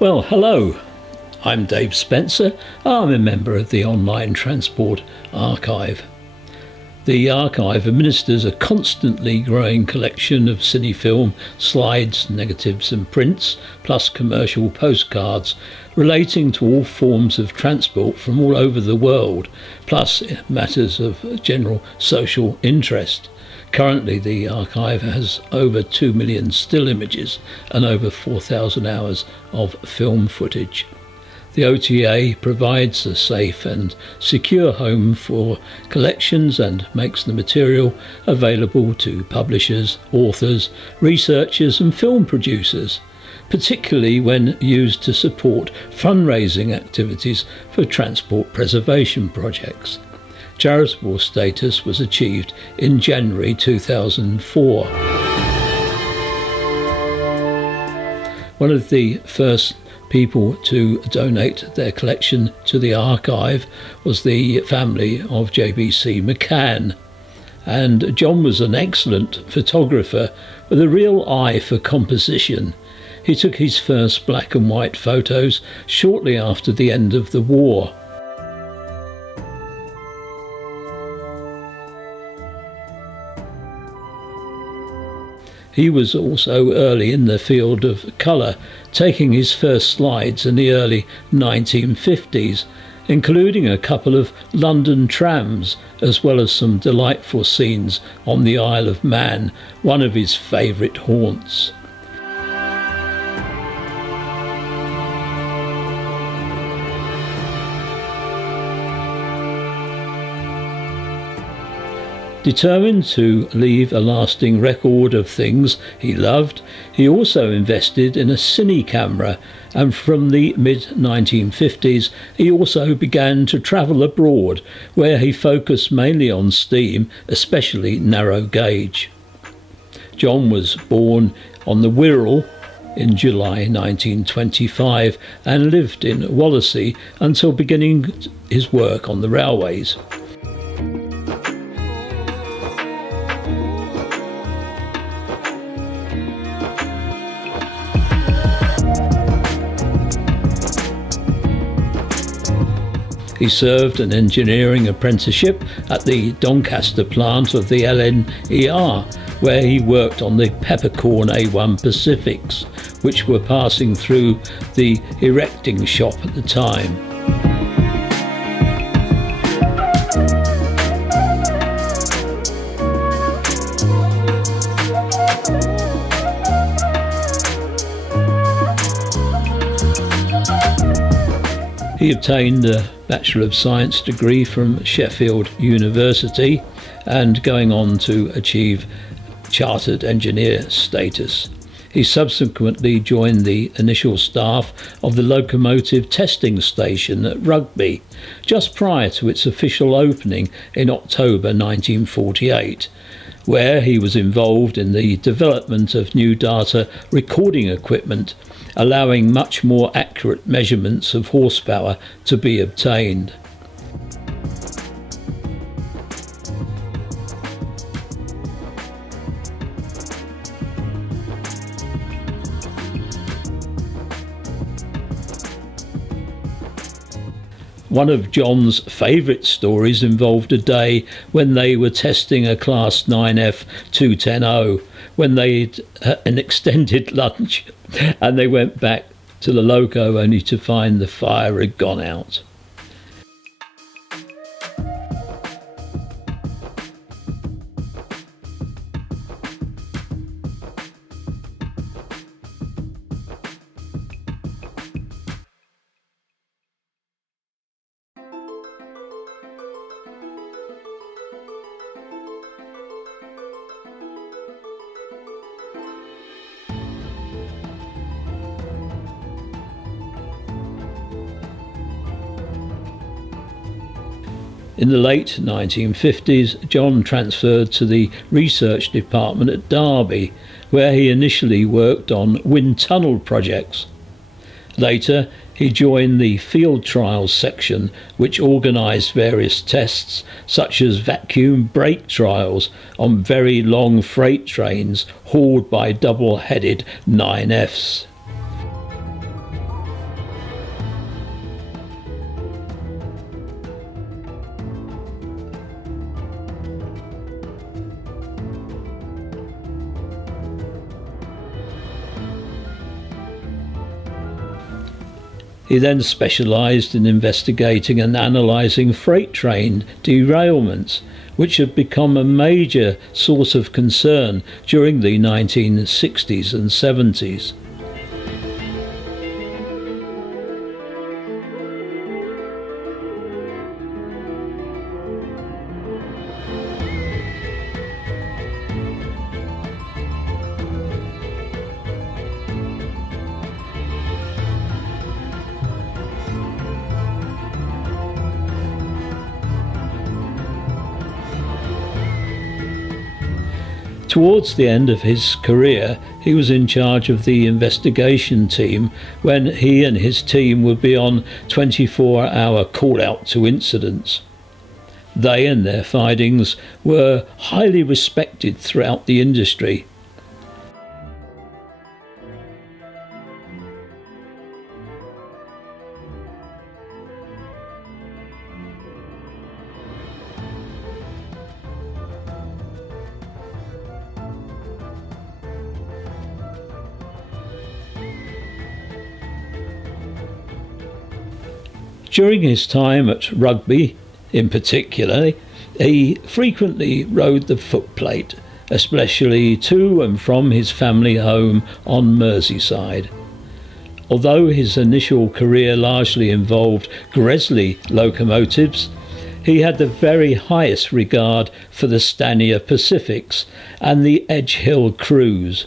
Well, hello. I'm Dave Spencer. I'm a member of the Online Transport Archive. The archive administers a constantly growing collection of cine film, slides, negatives and prints, plus commercial postcards relating to all forms of transport from all over the world, plus matters of general social interest. Currently, the archive has over 2 million still images and over 4,000 hours of film footage. The OTA provides a safe and secure home for collections and makes the material available to publishers, authors, researchers and film producers, particularly when used to support fundraising activities for transport preservation projects. Charitable status was achieved in January 2004. One of the first people to donate their collection to the archive was the family of JBC McCann, and John was an excellent photographer with a real eye for composition. He took his first black and white photos shortly after the end of the war. He was also early in the field of colour, taking his first slides in the early 1950s, including a couple of London trams, as well as some delightful scenes on the Isle of Man, one of his favourite haunts. Determined to leave a lasting record of things he loved, he also invested in a cine camera, and from the mid-1950s he also began to travel abroad, where he focused mainly on steam, especially narrow gauge. John was born on the Wirral in July 1925 and lived in Wallasey until beginning his work on the railways. He served an engineering apprenticeship at the Doncaster plant of the LNER, where he worked on the peppercorn A1 Pacifics, which were passing through the erecting shop at the time. He obtained a Bachelor of Science degree from Sheffield University and going on to achieve Chartered Engineer status. He subsequently joined the initial staff of the Locomotive testing station at Rugby, just prior to its official opening in October 1948, where he was involved in the development of new data recording equipment, allowing much more accurate measurements of horsepower to be obtained. One of John's favourite stories involved a day when they were testing a Class 9F 210O, when they'd an extended lunch and they went back to the loco only to find the fire had gone out. In the late 1950s, John transferred to the research department at Derby, where he initially worked on wind tunnel projects. Later, he joined the field trials section, which organised various tests, such as vacuum brake trials on very long freight trains hauled by double-headed 9Fs. He then specialised in investigating and analysing freight train derailments, which had become a major source of concern during the 1960s and 70s. Towards the end of his career, he was in charge of the investigation team when he and his team would be on 24-hour call-out to incidents. They and their findings were highly respected throughout the industry. During his time at Rugby, in particular, he frequently rode the footplate, especially to and from his family home on Merseyside. Although his initial career largely involved Gresley locomotives, he had the very highest regard for the Stanier Pacifics and the Edge Hill crews.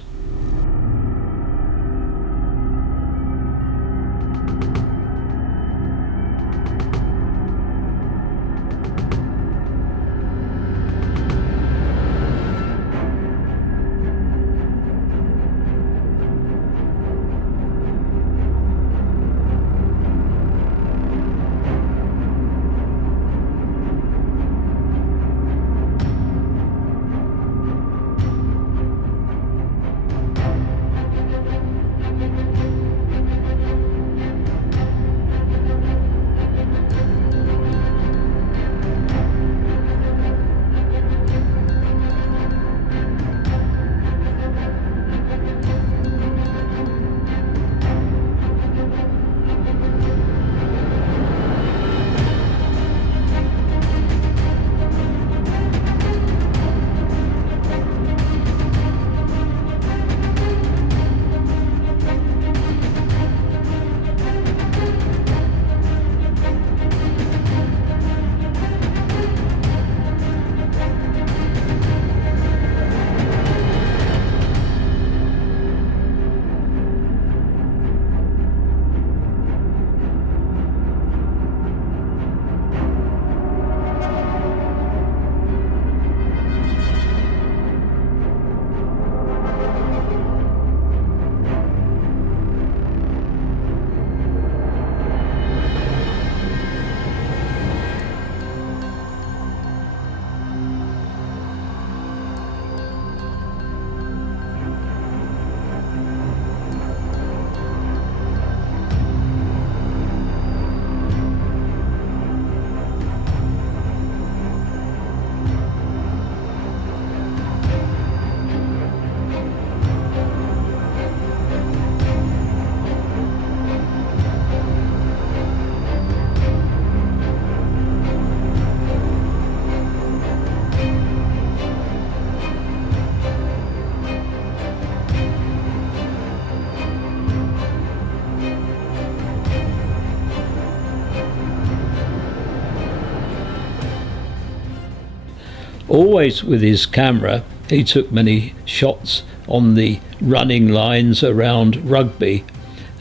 Always with his camera, he took many shots on the running lines around Rugby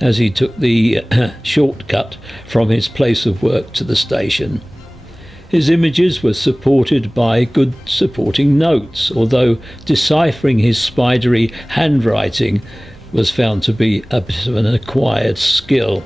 as he took the shortcut from his place of work to the station. His images were supported by good supporting notes, although deciphering his spidery handwriting was found to be a bit of an acquired skill.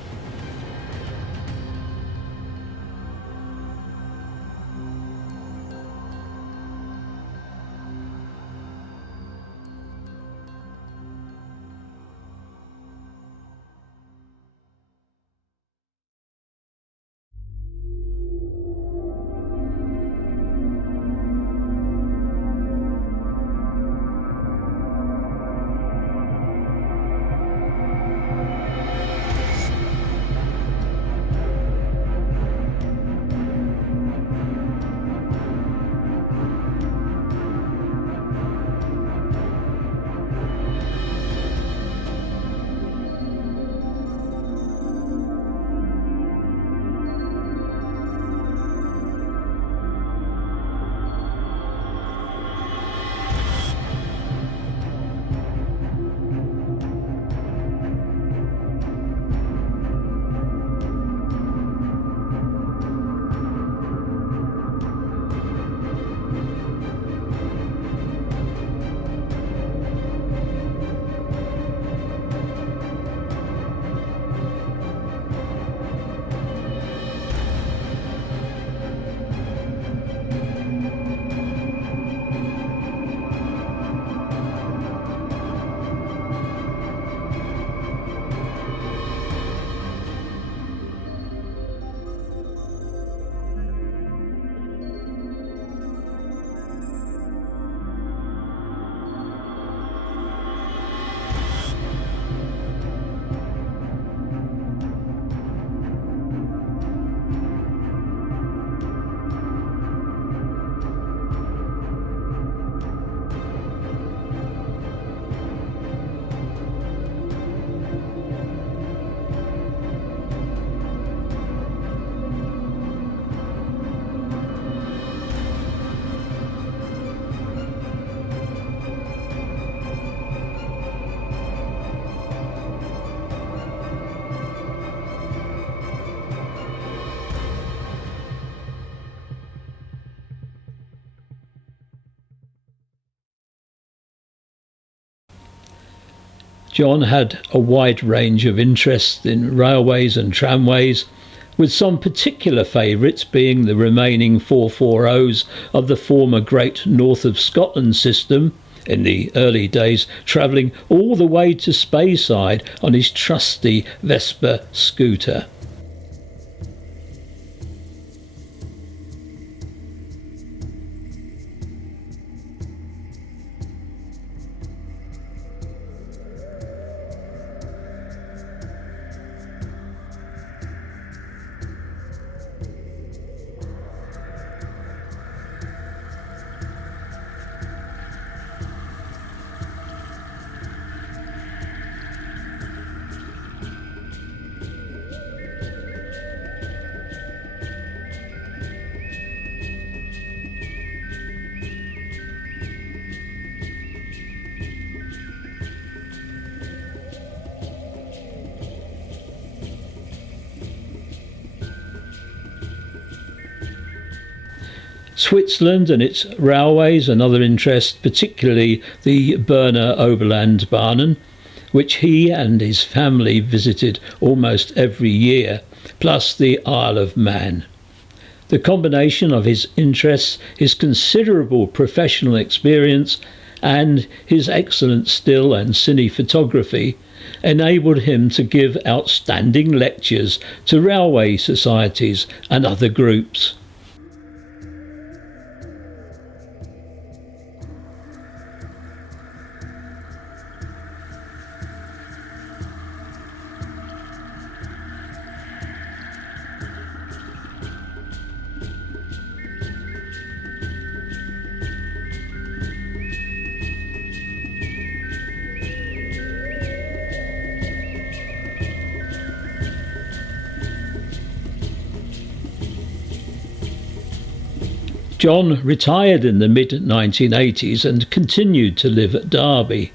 John had a wide range of interests in railways and tramways, with some particular favourites being the remaining 440s of the former Great North of Scotland system, in the early days travelling all the way to Speyside on his trusty Vespa scooter. Switzerland and its railways and other interests, particularly the Berner Oberlandbahnen, which he and his family visited almost every year, plus the Isle of Man. The combination of his interests, his considerable professional experience, and his excellent still and cine photography enabled him to give outstanding lectures to railway societies and other groups. John retired in the mid-1980s and continued to live at Derby.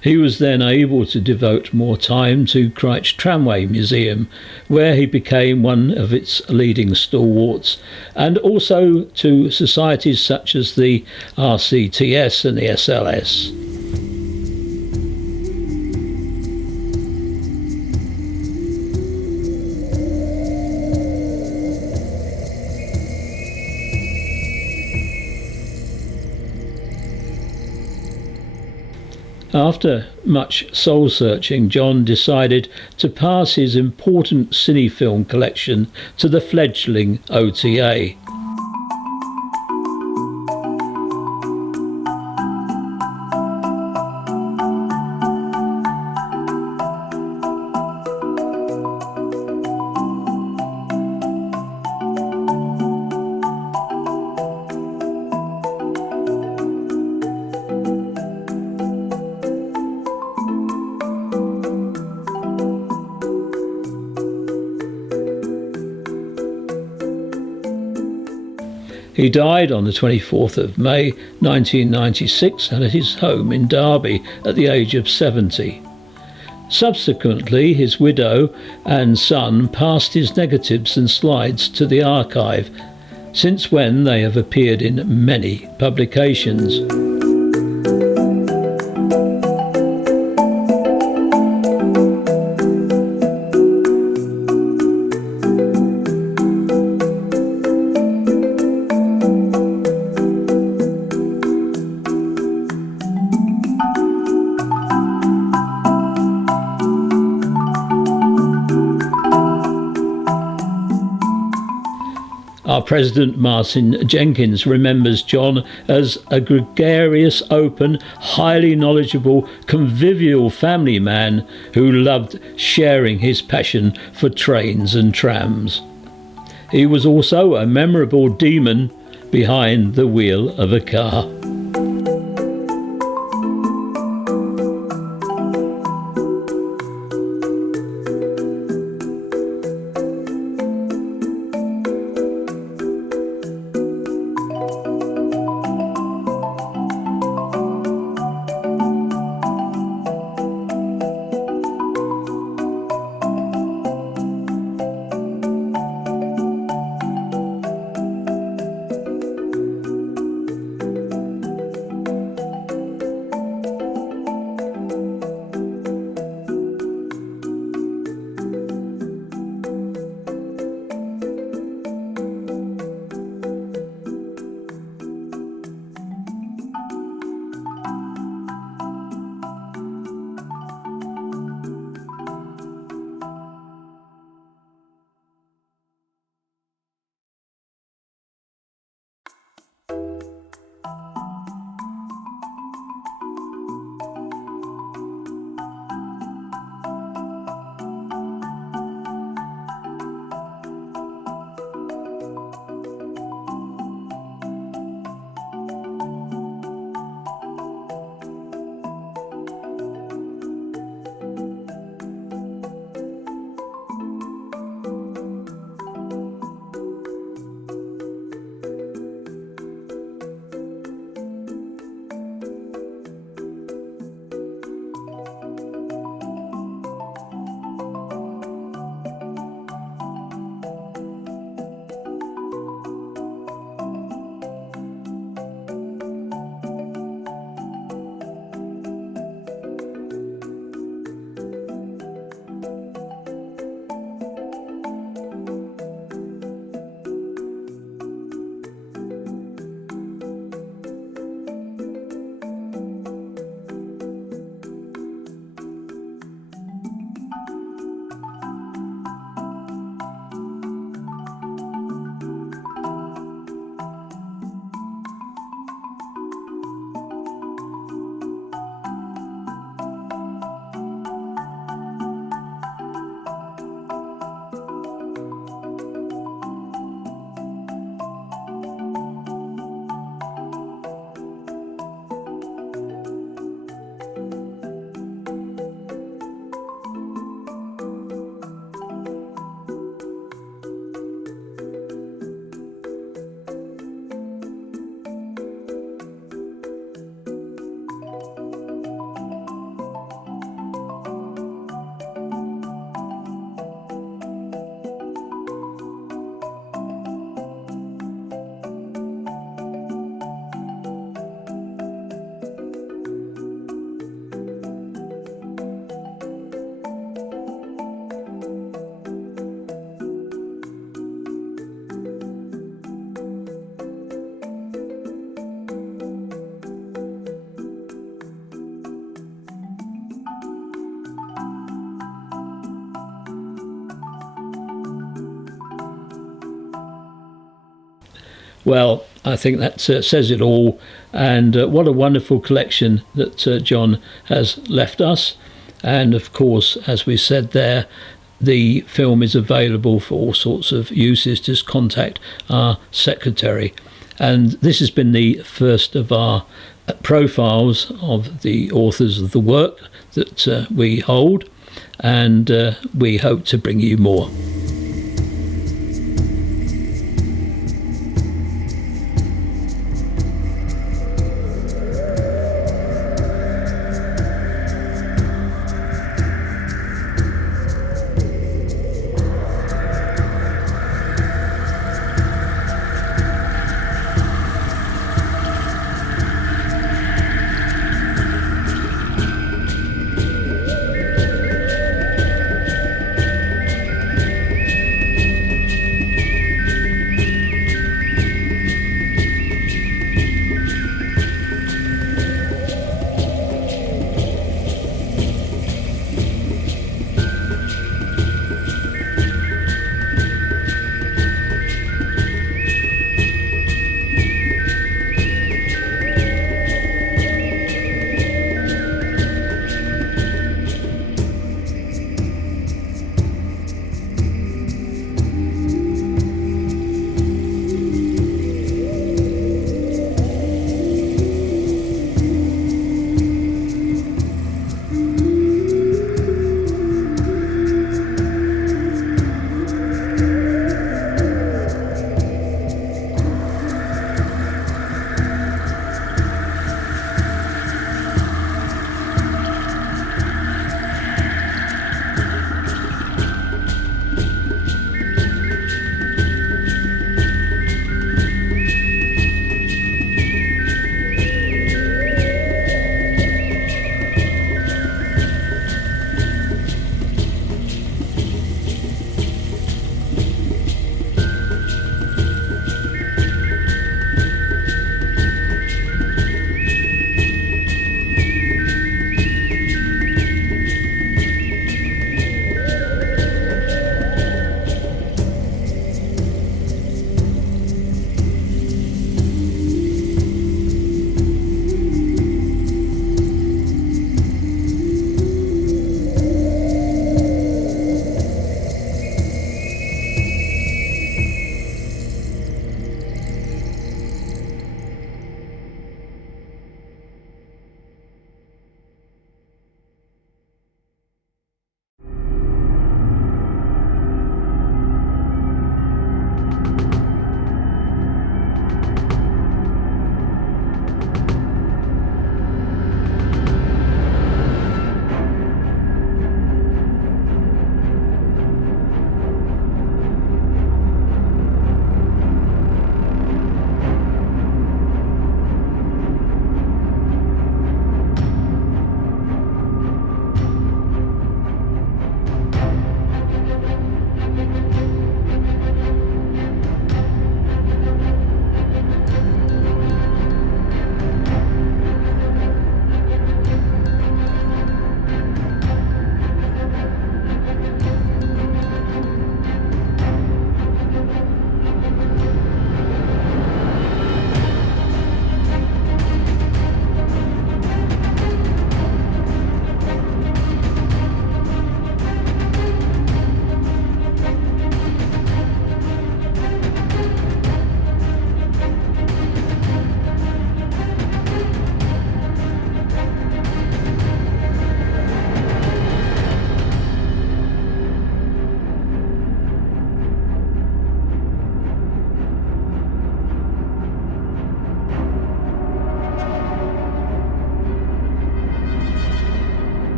He was then able to devote more time to Christ Tramway Museum, where he became one of its leading stalwarts, and also to societies such as the RCTS and the SLS. After much soul-searching, John decided to pass his important cine film collection to the fledgling OTA. He died on the 24th of May 1996 at his home in Derby at the age of 70. Subsequently, his widow and son passed his negatives and slides to the archive, since when they have appeared in many publications. Our President Martin Jenkins remembers John as a gregarious, open, highly knowledgeable, convivial family man who loved sharing his passion for trains and trams. He was also a memorable demon behind the wheel of a car. Well, I think that says it all, and what a wonderful collection that John has left us. And of course, as we said there, the film is available for all sorts of uses. Just contact our secretary. And this has been the first of our profiles of the authors of the work that we hold, and we hope to bring you more.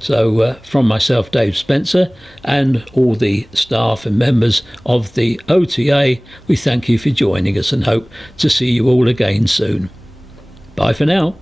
So from myself, Dave Spencer, and all the staff and members of the OTA, we thank you for joining us and hope to see you all again soon. Bye for now.